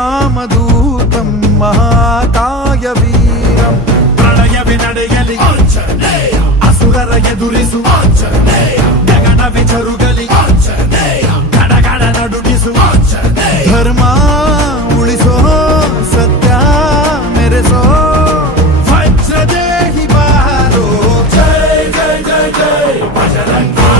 ಶ್ರೀರಾಮದೂತಂ ಮಹಾಕಾಯವೀರಂ ಪ್ರಳಯವೇ ನಡೆಯಲಿ ಆಂಜನೇಯ ಅಸುರರ ಎದುರಿಸು ಆಂಜನೇಯ ಗಗನವೇ ಜರುಗಲಿ ಆಂಜನೇಯ ಗಡಗಡ ನಡುಗಿಸು ಆಂಜನೇಯ ಧರ್ಮ ಉಳಿಸೋ ಸತ್ಯ ಮೆರೆಸೋ ವಜ್ರದೇಹಿ ಬಾರೋ ಜೈ ಜೈ ಜೈ ಜೈ ಬಜರಂಗಿ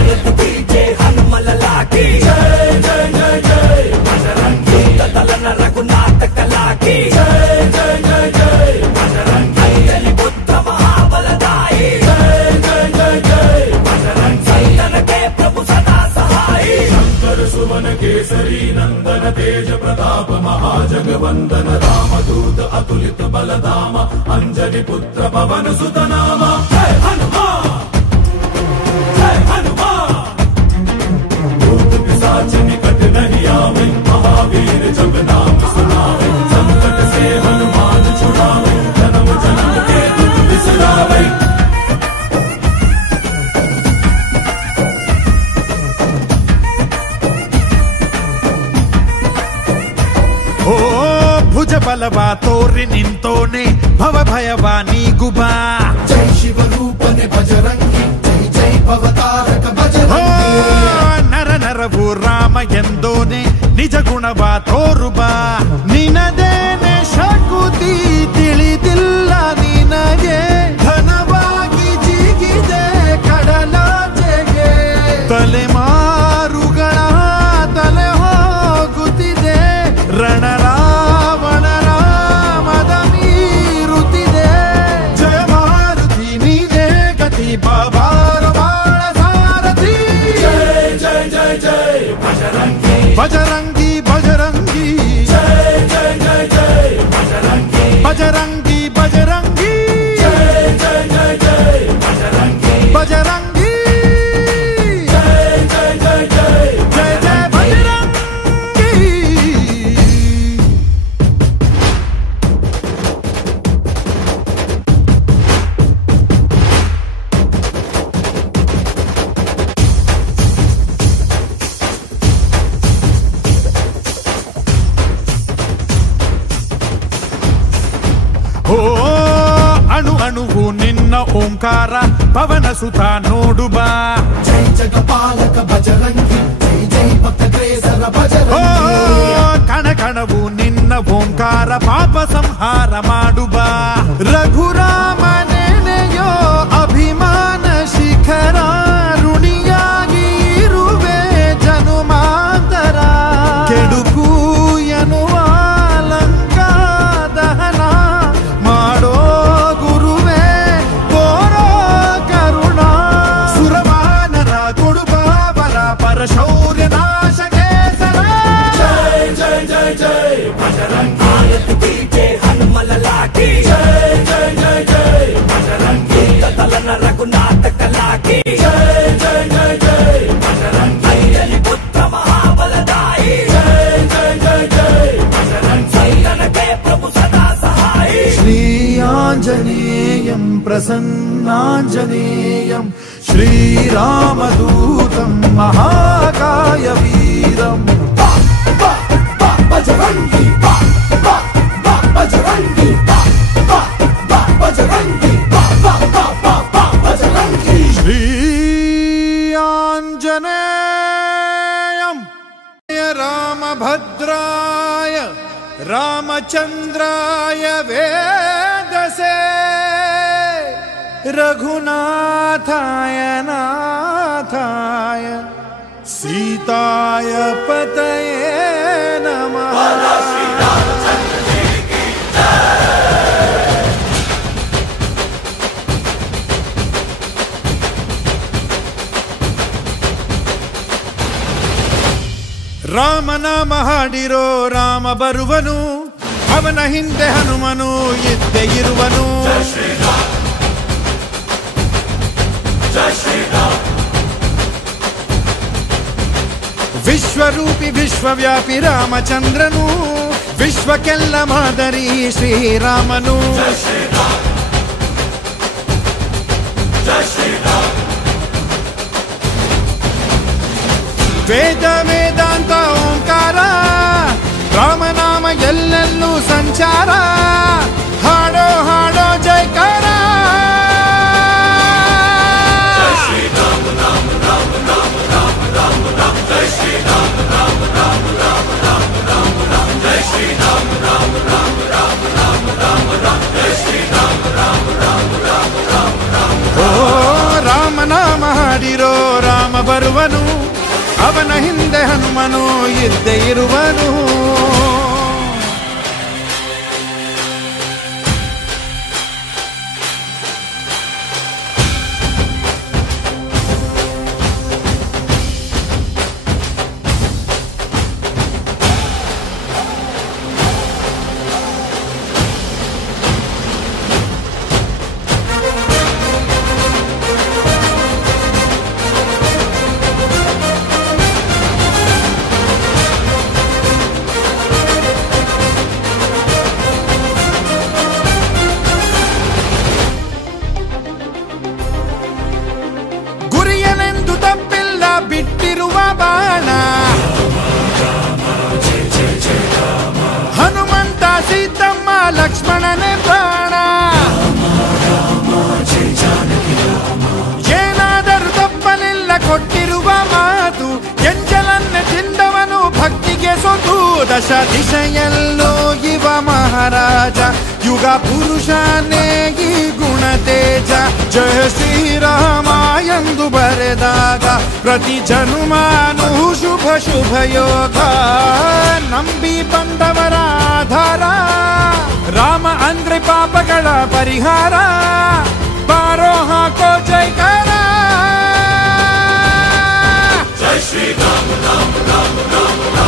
ಜೈ ಹನುಮಲಲಾಕಿ ಜೈ ಜೈ ಜೈ ಜೈ ಬಜರಂಗಿ ದಲನ ರಘುನಾಥ ಕಲಾಕಿ ಜೈ ಜೈ ಜೈ ಜೈ ಬಜರಂಗಿ ಅಂಜಲಿ ಪುತ್ರ ಮಹಾಬಲದಾಯಿ ಜೈ ಜೈ ಜೈ ಜೈ ಬಜರಂಗಿ ಸಂತನಕ್ಕೆ ಪ್ರಭು ಸದಾ ಸಹಾಯಿ ಶಂಕರ ಸುವನ ಕೇಸರಿ ನಂದನ ತೇಜ ಪ್ರತಾಪ ಮಹಾಜಗವಂದನ ರಾಮದೂತ ಅತುಲಿತ ಬಲಧಾಮ ಅಂಜನಿ ಪುತ್ರ ಪವನ ಸುತ ನಾಮ ಜೈ ಹನುಮಾನ್ जय हनुमान भूत पिशाच निकट नहीं आवे महावीर जब नाम सुनावे संकट से हनुमान छुड़ावे जन्म जन्म के दुख बिसरावे ओ भुज बलवा तोरि निंतोने भव भयवा नीगुबा जय शिव रूपने बजरंगी ಅವತಾರಕ ಬಜರಂಗಿ ನರ ನರವು ರಾಮ ಎಂದೋನೆ ನಿಜ ಗುಣವ ತೋರುಬಾ ನಿನದೇನೆ ಶಕುತಿ ತಿಳಿದಿಲ್ಲ ನಿನಗೆ ಘನವಾಗಿ ಜಿಗಿದೆ ಕಡಲಾಚೆಗೆ ತಲೆಮಾರುಗಳ ತಲೆ ಹೋಗುತ್ತಿದೆ ರಣರಾವಣ ರಾಮದ ಮೀರುತ್ತಿದೆ ಜಯ ಮಾರುತಿ ನೀನೇ ಗತಿ ಬಾಬಾ बजरंगी बजरंगी जय जय जय जय बजरंगी बजरंगी बजरंगी जय जय जय जय बजरंगी बजरंगी जय जय जय जय जय जय बजरंगी ಓ ಅಣು ಅಣುವು ನಿನ್ನ ಓಂಕಾರ ಪವನ ಸುತ ನೋಡುಬಾ ಜೈ ಜಗಪಾಲಕ ಬಜರಂಗಿ ಜೈ ಜೈ ಭಕ್ತಗ್ರೇಸರ ಬಜರಂಗಿ ಕಣ ಕಣವು ನಿನ್ನ ಓಂಕಾರ ಪಾಪ ಸಂಹಾರ ಮಾಡುಬಾ ರಘುರಾಮನೆನೆಯೋ ಅಭಿಮಾನ ಶಿಖರ ಋಣಿಯಾಗಿ ಇರುವೆ ಜನುಮಾಂತರ ಕೆಡುಕು ಎನ್ನುವ शौर्य नाश केसर जय जय जय जय बजरंगी आयत कीजे हनुमल लाकी जय जय जय जय बजरंगी दलन रघुनाथ कलाकी जय जय जय जय बजरंगी अंजलि पुत्र महाबलदाई जय जय जय जय बजरंगी संतन के प्रभु सदा सहाई श्री आंजनेयं प्रसन्नांजनेयं श्रीरामदूतं महाकायवीरं बजरंगी बजरंगी बजरंगी बजरंगी श्री आंजनेयं रामभद्राय रामचंद्राय वेदसे रघुनाथाय नाथाय सीताय पतये नमः ರಾಮ ನಾಮ ಹಾಡಿರೋ ರಾಮ ಬರುವನು ಅವನ ಹಿಂದೆ ಹನುಮನು ಇದ್ದೇ ಇರುವನು ವಿಶ್ವರೂಪಿ ವಿಶ್ವವ್ಯಾಪಿ ರಾಮಚಂದ್ರನು ವಿಶ್ವಕ್ಕೆಲ್ಲ ಮಾದರಿ ಶ್ರೀರಾಮನು ವೇದ ವೇದಾಂತ ಓಂಕಾರ ರಾಮನಾಮ ಎಲ್ಲ ದಿಸೆಯಲ್ಲೂ ಸಂಚಾರ ಹಾಡೋ ಹಾಡೋ ಜೈಕಾರ ಓ ರಾಮನಾಮ ಹಾಡಿರೋ ರಾಮ ಬರುವನು ಅವನ ಹಿಂದೆ ಹನುಮನು ಇದ್ದೇ ಇರುವನು ಬಿಟ್ಟಿರುವ ಬಾಣ ಹನುಮಂತ ಸೀತಮ್ಮ ಲಕ್ಷ್ಮಣನೇ ಪ್ರಾಣ ಏನಾದರೂ ತಪ್ಪಲಿಲ್ಲ ಕೊಟ್ಟಿರುವ ಮಾತು ಎಂಜಲನ್ನೇ ತಿಂದವನು ಭಕ್ತಿಗೆ ಸೊತು ದಶ ದಿಶೆಯಲ್ಲೋ ಇವ ಮಹಾರಾಜ ಯುಗ ಪುರುಷನೇ ಈ ಗುಣ ತೇಜ ಜಯ ಶ್ರೀರಾಮ ಎಂದು ಬರೆದಾಗ ಪ್ರತಿ ಜನುಮಾನು ಶುಭ ಶುಭ ಯೋಗ ನಂಬಿ ಬಂದವರ ಆಧಾರ ರಾಮ ಅಂದ್ರೆ ಪಾಪಗಳ ಪರಿಹಾರ ಬಾರೋ ಹಾಕೋ ಜೈಕಾರ ಜೈ ಶ್ರೀರಾಮ ರಾಮ ರಾಮ ರಾಮ